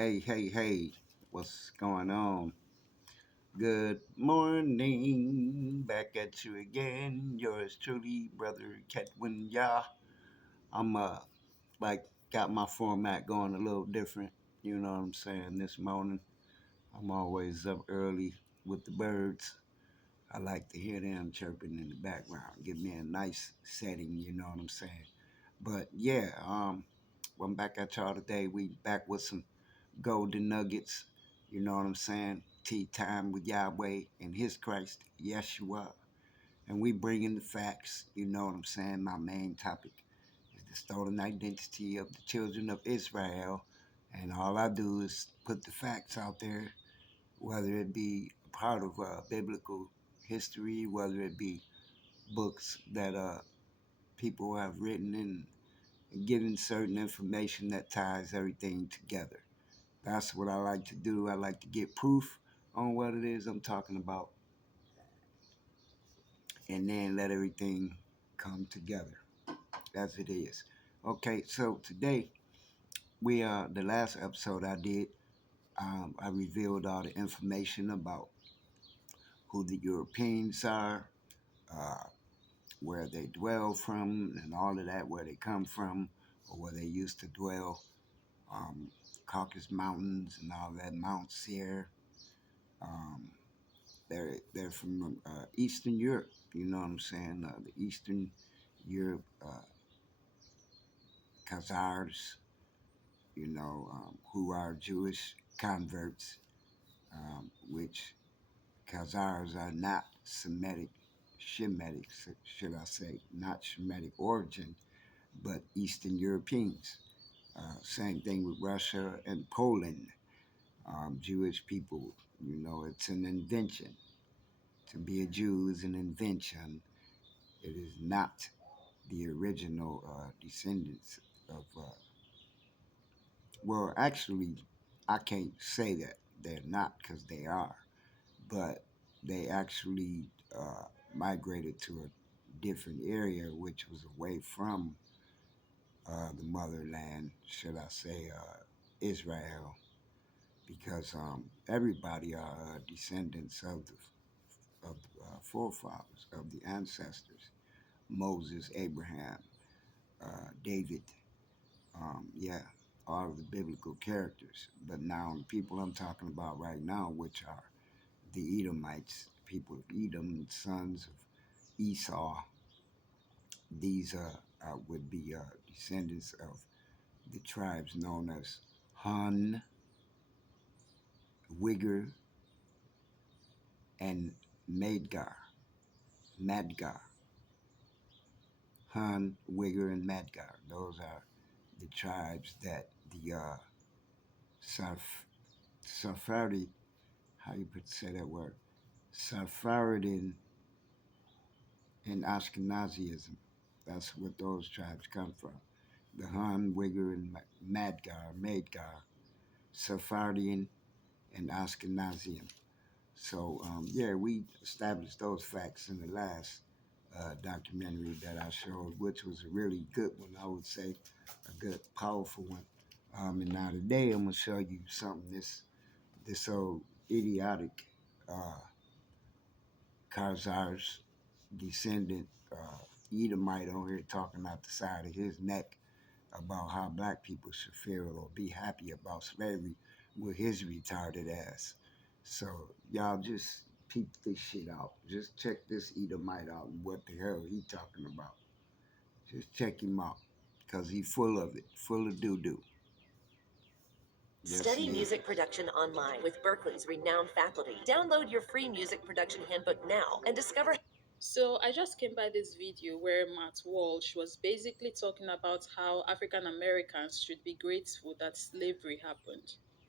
Hey, what's going on? Good morning, back at you again. Yours truly, Brother Ketwin Yah. I'm like got my format going a little different. You know what I'm saying? This morning, I'm always up early with the birds. I like to hear them chirping in the background. Give me a nice setting. You know what I'm saying? But yeah, I'm back at y'all today. We back with some golden nuggets. You know what I'm saying? Tea time with Yahweh and His Christ, Yeshuwah. And we bring in the facts. You know what I'm saying? My main topic is the stolen identity of the children of Israel. And all I do is put the facts out there, whether it be a part of biblical history, whether it be books that people have written and given certain information that ties everything together. That's what I like to do. I like to get proof on what it is I'm talking about and then let everything come together as it is. Okay, so today the last episode I did, I revealed all the information about who the Europeans are, uh, where they dwell from, and all of that, where they come from, or where they used to dwell, um, Caucasus Mountains and all that, Mount Seir. Um, they're from Eastern Europe. You know what I'm saying? The Eastern Europe Khazars. Who are Jewish converts, which Khazars are not Shemitic, should I say, not Shemitic origin, but Eastern Europeans. Same thing with Russia and Poland. Jewish people, it's an invention. To be a Jew is an invention. It is not the original descendants of. Well, actually, I can't say that they're not because they are, but they actually migrated to a different area, which was away from the motherland, should I say, Israel, because everybody are descendants of the forefathers, of the ancestors. Moses, Abraham, David, yeah, all of the biblical characters. But now the people I'm talking about right now, which are the Edomites, people of Edom, sons of Esau, these would be descendants of the tribes known as Hun, Wigger, and Madgar. Madgar. Hun, Wigger, and Madgar. Those are the tribes that the Sephardi, how you say that word? Sephardim and Ashkenazism. That's what those tribes come from. The Hun, Wigger, and Madgar, Sephardian, and Ashkenazian. So, yeah, we established those facts in the last documentary that I showed, which was a really good one, I would say, a good, powerful one. And now today I'm going to show you something, this old idiotic uh, Khazar's descendant, Edomite on here talking out the side of his neck about how black people should feel or be happy about slavery with his retarded ass. So y'all just peep this shit out. Just check this Edomite out and what the hell he talking about. Just check him out. Cause he full of it, full of doo-doo. Yes, Study he is. music production online with Berkeley's renowned faculty. Download your free music production handbook now and discover. So I just came by this video where Matt Walsh was basically talking about how African Americans should be grateful that slavery happened.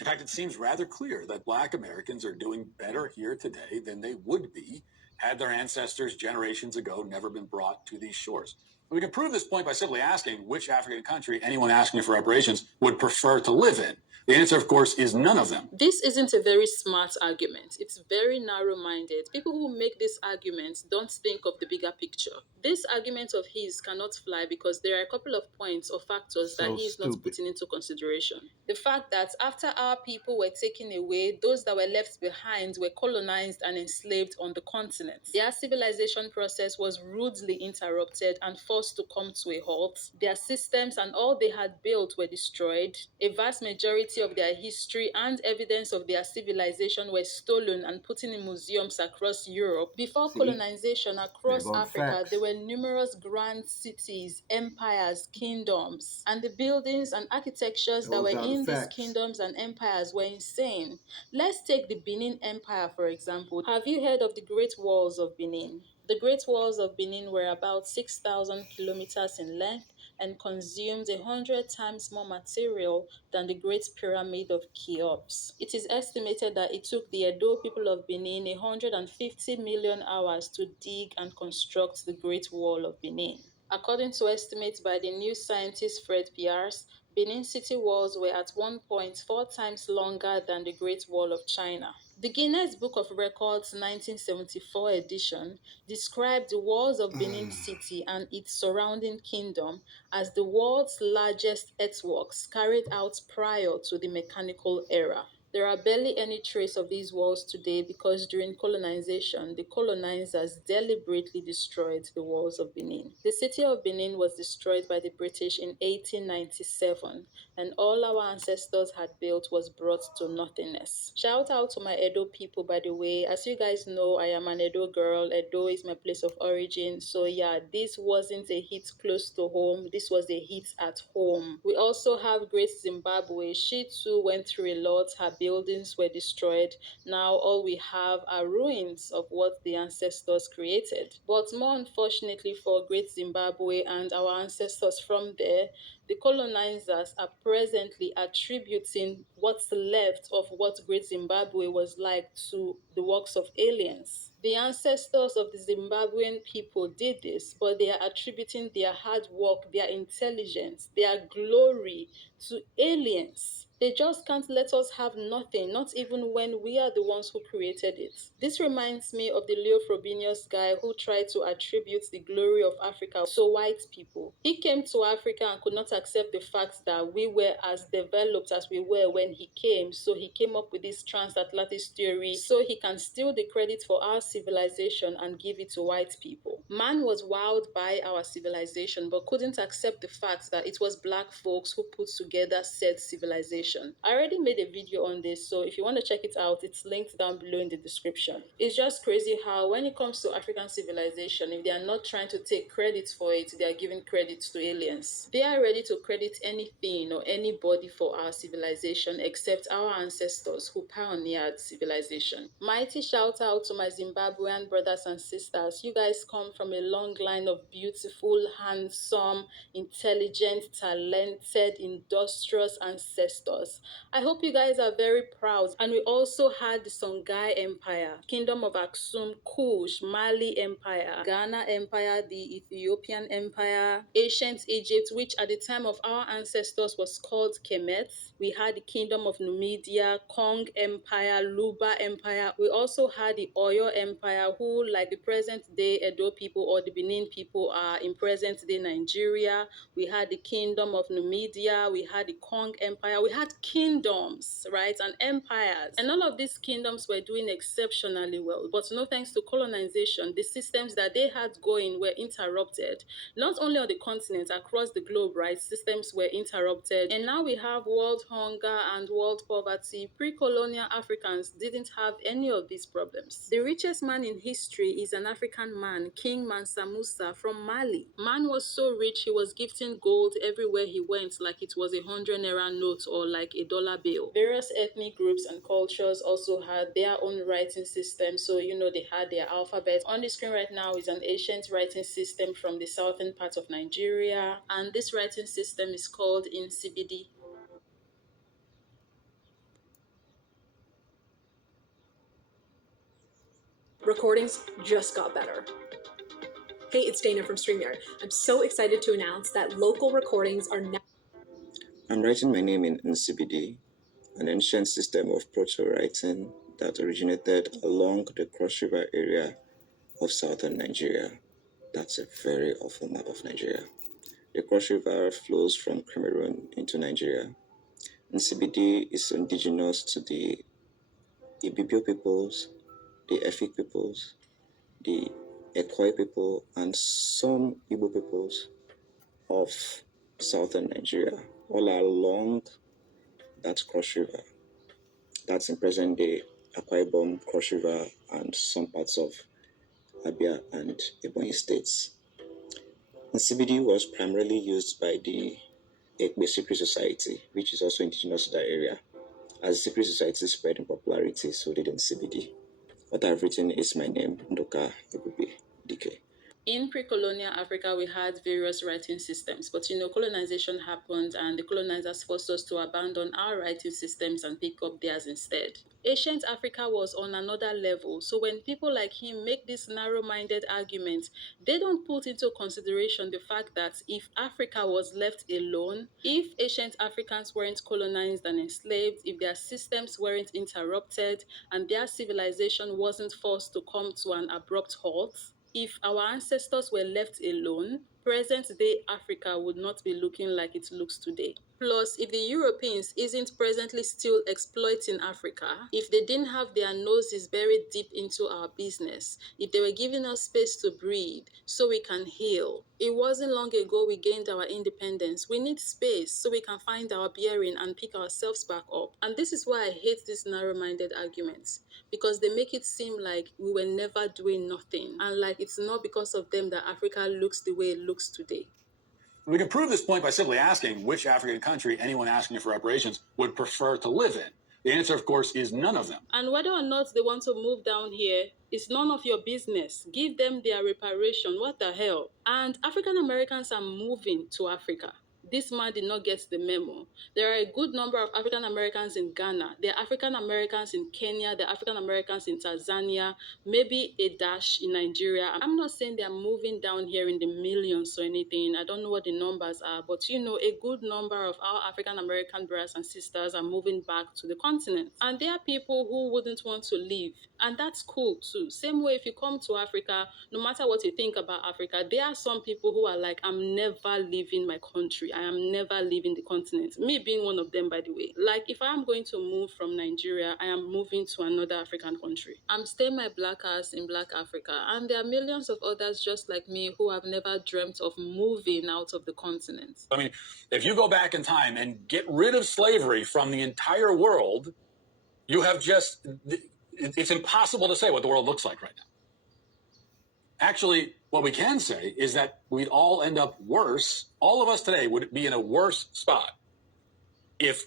In fact, it seems rather clear that Black Americans are doing better here today than they would be had their ancestors generations ago never been brought to these shores. We can prove this point by simply asking which African country anyone asking for reparations would prefer to live in. The answer, of course, is none of them. This isn't a very smart argument. It's very narrow-minded. People who make this argument don't think of the bigger picture. This argument of his cannot fly because there are a couple of points or factors that So he is not stupid. putting into consideration. The fact that after our people were taken away, those that were left behind were colonized and enslaved on the continent. Their civilization process was rudely interrupted and forced to come to a halt. Their systems and all they had built were destroyed. A vast majority of their history and evidence of their civilization were stolen and put in museums across Europe. Before See, colonization there across go the Africa, facts. there were numerous grand cities, empires, kingdoms, and the buildings and architectures that were Those are the in these facts. kingdoms and empires were insane. Let's take the Benin Empire, for example. Have you heard of the Great Walls of Benin? The Great Walls of Benin were about 6,000 kilometers in length and consumed 100 times more material than the Great Pyramid of Cheops. It is estimated that it took the Edo people of Benin 150 million hours to dig and construct the Great Wall of Benin. According to estimates by the new scientist Fred Pierce, Benin city walls were at 1.4 times longer than the Great Wall of China. The Guinness Book of Records 1974 edition described the walls of Benin City and its surrounding kingdom as the world's largest earthworks carried out prior to the mechanical era. There are barely any trace of these walls today because during colonization, the colonizers deliberately destroyed the walls of Benin. The city of Benin was destroyed by the British in 1897, and all our ancestors had built was brought to nothingness. Shout out to my Edo people, by the way. As you guys know, I am an Edo girl. Edo is my place of origin. So yeah, this wasn't a hit close to home. This was a hit at home. We also have Great Zimbabwe. She too went through a lot. Her buildings were destroyed. Now all we have are ruins of what the ancestors created. But more unfortunately for Great Zimbabwe and our ancestors from there, the colonizers are presently attributing what's left of what Great Zimbabwe was like to the works of aliens. The ancestors of the Zimbabwean people did this, but they are attributing their hard work, their intelligence, their glory to aliens. They just can't let us have nothing, not even when we are the ones who created it. This reminds me of the Leo Frobenius guy who tried to attribute the glory of Africa to white people. He came to Africa and could not accept the fact that we were as developed as we were when he came, so he came up with this transatlantic theory so he can steal the credit for our civilization and give it to white people. Man was wowed by our civilization but couldn't accept the fact that it was black folks who put together said civilization. I already made a video on this, so if you want to check it out, it's linked down below in the description. It's just crazy how when it comes to African civilization, if they are not trying to take credit for it, they are giving credit to aliens. They are ready to credit anything or anybody for our civilization except our ancestors who pioneered civilization. Mighty shout out to my Zimbabwean brothers and sisters. You guys come from a long line of beautiful, handsome, intelligent, talented, industrious ancestors. I hope you guys are very proud. And we also had the Songhai Empire, Kingdom of Aksum, Kush, Mali Empire, Ghana Empire, the Ethiopian Empire, Ancient Egypt, which at the time of our ancestors was called Kemet. We had the Kingdom of Numidia, Kong Empire, Luba Empire. We also had the Oyo Empire, who, like the present day Edo people or the Benin people, are in present day Nigeria. We had the Kingdom of Numidia, we had the Kong Empire, we had kingdoms, right, and empires. And all of these kingdoms were doing exceptionally well. But no thanks to colonization, the systems that they had going were interrupted. Not only on the continent, across the globe, right, systems were interrupted. And now we have world hunger and world poverty. Pre-colonial Africans didn't have any of these problems. The richest man in history is an African man, King Mansa Musa from Mali. Man was so rich, he was gifting gold everywhere he went like it was 100 naira note or like a dollar bill. Various ethnic groups and cultures also had their own writing system. So, they had their alphabet. On the screen right now is an ancient writing system from the southern part of Nigeria. And this writing system is called Insibidi. Recordings just got better. Hey, it's Dana from StreamYard. I'm so excited to announce that local recordings are now... I'm writing my name in CBD an ancient system of proto-writing that originated along the Cross River area of southern Nigeria. That's a very awful map of Nigeria. The Cross River flows from Cameroon into Nigeria. And CBD is indigenous to the Ibibio peoples, the Efik peoples, the Ekoi people, and some Igbo peoples of southern Nigeria, all along that Cross River. That's in present day Akwa Ibom, Cross River, and some parts of Abia and Ebonyi states. And CBD was primarily used by the Ekbe secret society, which is also indigenous to that area. As the secret society spread in popularity, so did in CBD. What I've written is my name, Ndoka Ebube DK. In pre-colonial Africa, we had various writing systems, but colonization happened and the colonizers forced us to abandon our writing systems and pick up theirs instead. Ancient Africa was on another level, so when people like him make these narrow-minded arguments, they don't put into consideration the fact that if Africa was left alone, if ancient Africans weren't colonized and enslaved, if their systems weren't interrupted, and their civilization wasn't forced to come to an abrupt halt, if our ancestors were left alone, present-day Africa would not be looking like it looks today. Plus, if the Europeans isn't presently still exploiting Africa, if they didn't have their noses buried deep into our business, if they were giving us space to breathe so we can heal, it wasn't long ago we gained our independence. We need space so we can find our bearing and pick ourselves back up. And this is why I hate these narrow-minded arguments, because they make it seem like we were never doing nothing and like it's not because of them that Africa looks the way it looks today. We can prove this point by simply asking which African country anyone asking for reparations would prefer to live in. The answer, of course, is none of them. And whether or not they want to move down here, it's none of your business. Give them their reparation. What the hell? And African Americans are moving to Africa. This man did not get the memo. There are a good number of African Americans in Ghana. There are African Americans in Kenya. There are African Americans in Tanzania. Maybe a dash in Nigeria. I'm not saying they're moving down here in the millions or anything. I don't know what the numbers are, but a good number of our African American brothers and sisters are moving back to the continent. And there are people who wouldn't want to leave. And that's cool too. Same way if you come to Africa, no matter what you think about Africa, there are some people who are like, I'm never leaving my country. I am never leaving the continent. Me being one of them, by the way. Like, if I am going to move from Nigeria, I am moving to another African country. I'm staying my black ass in Black Africa. And there are millions of others just like me who have never dreamt of moving out of the continent. I mean, if you go back in time and get rid of slavery from the entire world, you have just, it's impossible to say what the world looks like right now. Actually, what we can say is that we'd all end up worse. All of us today would be in a worse spot if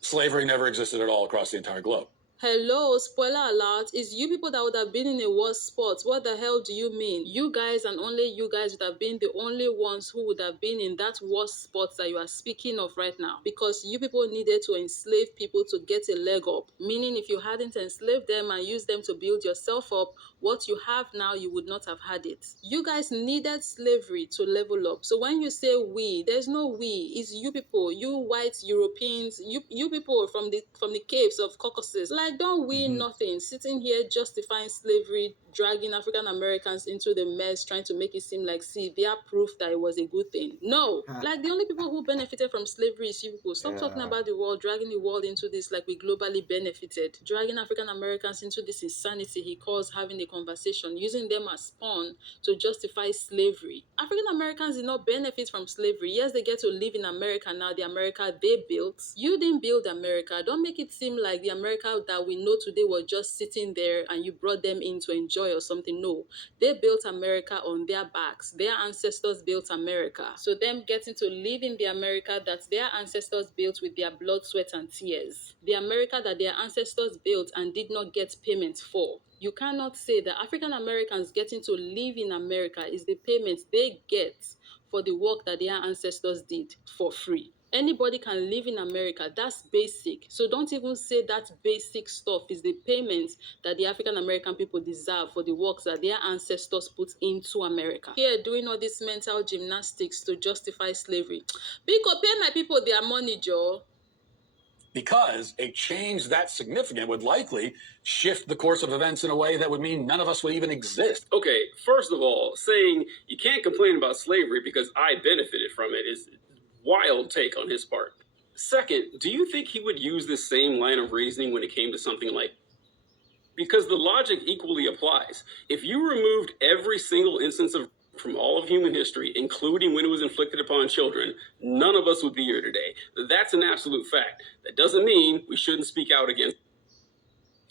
slavery never existed at all across the entire globe. Hello, spoiler alert, it's you people that would have been in a worse spot. What the hell do you mean? You guys and only you guys would have been the only ones who would have been in that worse spot that you are speaking of right now. Because you people needed to enslave people to get a leg up. Meaning if you hadn't enslaved them and used them to build yourself up, what you have now, you would not have had it. You guys needed slavery to level up. So when you say we, there's no we. It's you people, you white Europeans, you people from the caves of Caucasus. Like, don't we nothing, sitting here justifying slavery, dragging African Americans into the mess, trying to make it seem like, see, they are proof that it was a good thing. No, like the only people who benefited from slavery is you people. Stop talking about the world, dragging the world into this like we globally benefited. Dragging African Americans into this insanity he calls having a conversation, using them as spawn to justify slavery. African Americans did not benefit from slavery. Yes, they get to live in America now, the America they built. You didn't build America. Don't make it seem like the America that we know today was just sitting there and you brought them in to enjoy or something. No, they built America on their backs. Their ancestors built America. So them getting to live in the America that their ancestors built with their blood, sweat, and tears. The America that their ancestors built and did not get payment for. You cannot say that African Americans getting to live in America is the payment they get for the work that their ancestors did for free. Anybody can live in America. That's basic. So don't even say that basic stuff is the payment that the African American people deserve for the works that their ancestors put into America. Here, doing all this mental gymnastics to justify slavery. Because pay my people their money, Joe. because a change that significant would likely shift the course of events in a way that would mean none of us would even exist. Okay, first of all, saying you can't complain about slavery because I benefited from it is a wild take on his part. Second, do you think he would use this same line of reasoning when it came to something like, because the logic equally applies. If you removed every single instance of from all of human history, including when it was inflicted upon children, none of us would be here today. That's an absolute fact. That doesn't mean we shouldn't speak out against.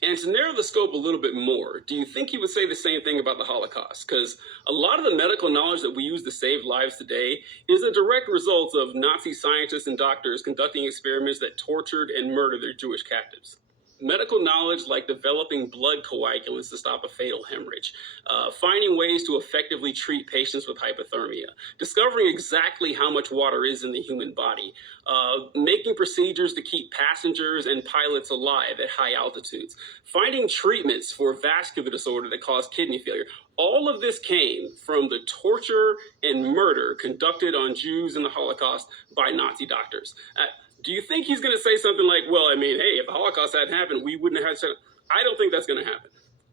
And to narrow the scope a little bit more, do you think he would say the same thing about the Holocaust? Because a lot of the medical knowledge that we use to save lives today is a direct result of Nazi scientists and doctors conducting experiments that tortured and murdered their Jewish captives. Medical knowledge like developing blood coagulants to stop a fatal hemorrhage, finding ways to effectively treat patients with hypothermia, discovering exactly how much water is in the human body, making procedures to keep passengers and pilots alive at high altitudes, finding treatments for vascular disorder that cause kidney failure. All of this came from the torture and murder conducted on Jews in the Holocaust by Nazi doctors. Do you think he's going to say something like, well, I mean, hey, if the Holocaust hadn't happened, we wouldn't have had... I don't think that's going to happen.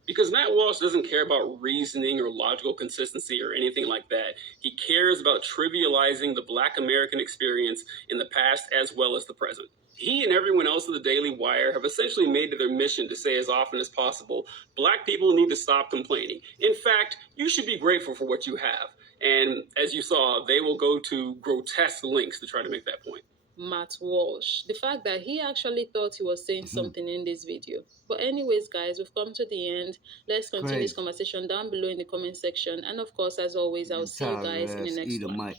Because Matt Walsh doesn't care about reasoning or logical consistency or anything like that. He cares about trivializing the Black American experience in the past as well as the present. He and everyone else at the Daily Wire have essentially made it their mission to say as often as possible, Black people need to stop complaining. In fact, you should be grateful for what you have. And as you saw, they will go to grotesque lengths to try to make that point. Matt Walsh. The fact that he actually thought he was saying something in this video. But anyways, guys, we've come to the end. Let's continue this conversation down below in the comment section. And of course, as always, I'll see you guys in the next one.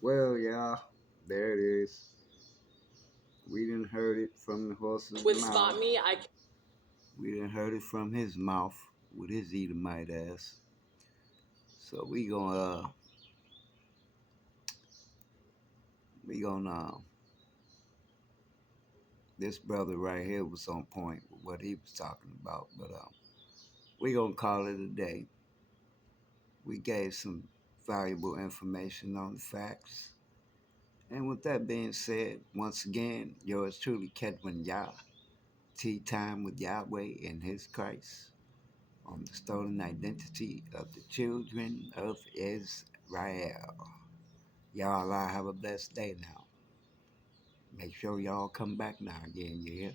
Well, y'all, there it is. We done heard it from the horse's With mouth. Spot Me, We done heard it from his mouth with his Edomite ass. So we gonna this brother right here was on point with what he was talking about, but we gonna call it a day. We gave some valuable information on the facts. And with that being said, once again, yours truly, Kedwin Yah. Tea time with Yahweh and his Christ on the stolen identity of the children of Israel. Y'all have a blessed day now. Make sure y'all come back now again, you hear?